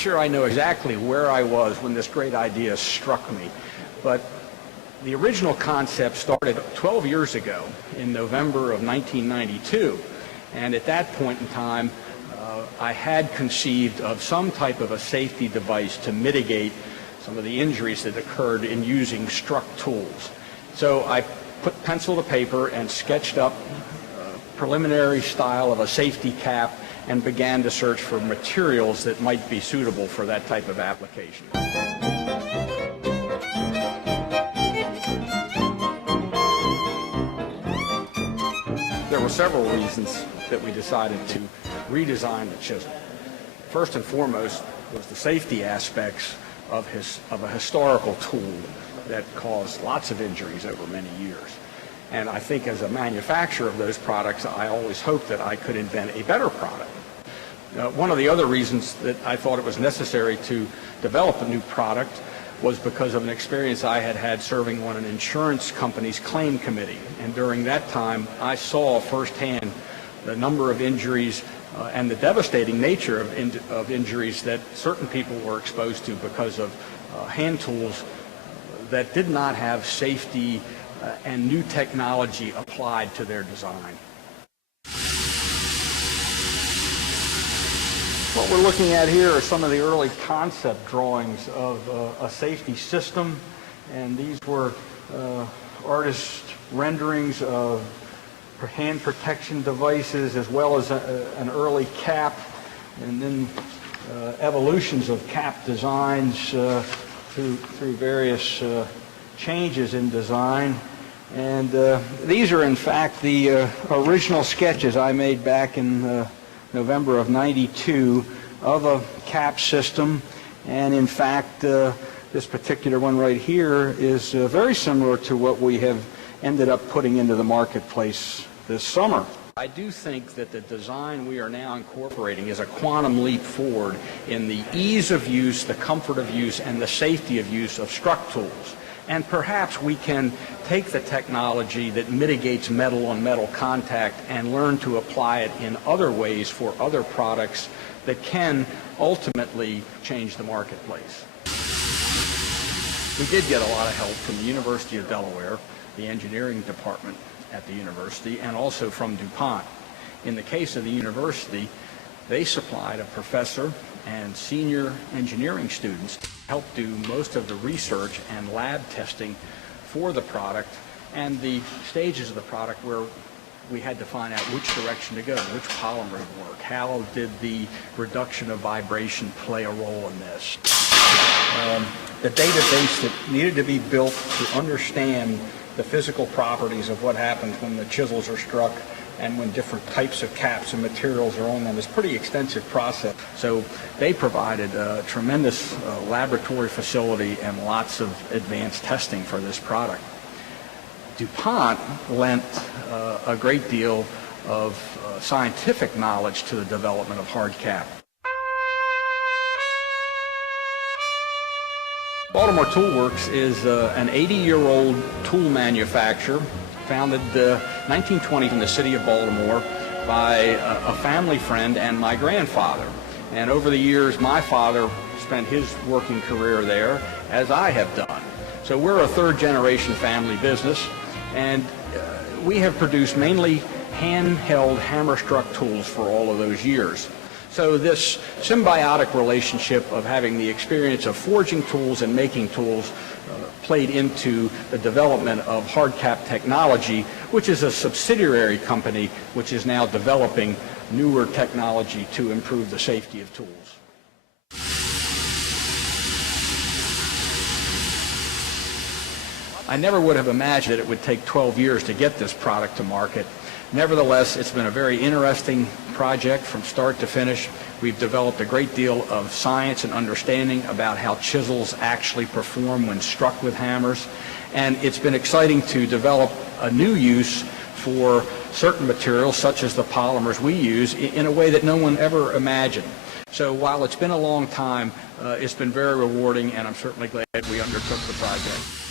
sure I know exactly where I was when this great idea struck me, but the original concept started 12 years ago in November of 1992, and at that point in time I had conceived of some type of a safety device to mitigate some of the injuries that occurred in using struck tools. So I put pencil to paper and sketched up a preliminary style of a safety cap and began to search for materials that might be suitable for that type of application. There were several reasons that we decided to redesign the chisel. First and foremost was the safety aspects of a historical tool that caused lots of injuries over many years. And I think as a manufacturer of those products, I always hoped that I could invent a better product. One of the other reasons that I thought it was necessary to develop a new product was because of an experience I had had serving on an insurance company's claim committee. And during that time, I saw firsthand the number of injuries and the devastating nature of injuries that certain people were exposed to because of hand tools that did not have safety and new technology applied to their design. What we're looking at here are some of the early concept drawings of a safety system, and these were artist renderings of hand protection devices as well as an early cap, and then evolutions of cap designs through various changes in design. And these are in fact the original sketches I made back in November of '92 of a cap system, and in fact this particular one right here is very similar to what we have ended up putting into the marketplace this summer. I do think that the design we are now incorporating is a quantum leap forward in the ease of use, the comfort of use, and the safety of use of struck tools. And perhaps we can take the technology that mitigates metal-on-metal contact and learn to apply it in other ways for other products that can ultimately change the marketplace. We did get a lot of help from the University of Delaware, the engineering department at the university, and also from DuPont. In the case of the university, they supplied a professor and senior engineering students to help do most of the research and lab testing for the product and the stages of the product where we had to find out which direction to go, which polymer would work, how did the reduction of vibration play a role in this. The database that needed to be built to understand the physical properties of what happens when the chisels are struck and when different types of caps and materials are on them is a pretty extensive process. So they provided a tremendous laboratory facility and lots of advanced testing for this product. DuPont lent a great deal of scientific knowledge to the development of HardCap. Baltimore Toolworks is an 80-year-old tool manufacturer founded 1920 in the city of Baltimore by a family friend and my grandfather. And over the years, my father spent his working career there, as I have done. So we're a third-generation family business, and we have produced mainly handheld hammer-struck tools for all of those years. So this symbiotic relationship of having the experience of forging tools and making tools played into the development of HardCap technology, which is a subsidiary company which is now developing newer technology to improve the safety of tools. I never would have imagined that it would take 12 years to get this product to market. Nevertheless, it's been a very interesting project from start to finish. We've developed a great deal of science and understanding about how chisels actually perform when struck with hammers. And it's been exciting to develop a new use for certain materials, such as the polymers we use, in a way that no one ever imagined. So while it's been a long time, it's been very rewarding, and I'm certainly glad we undertook the project.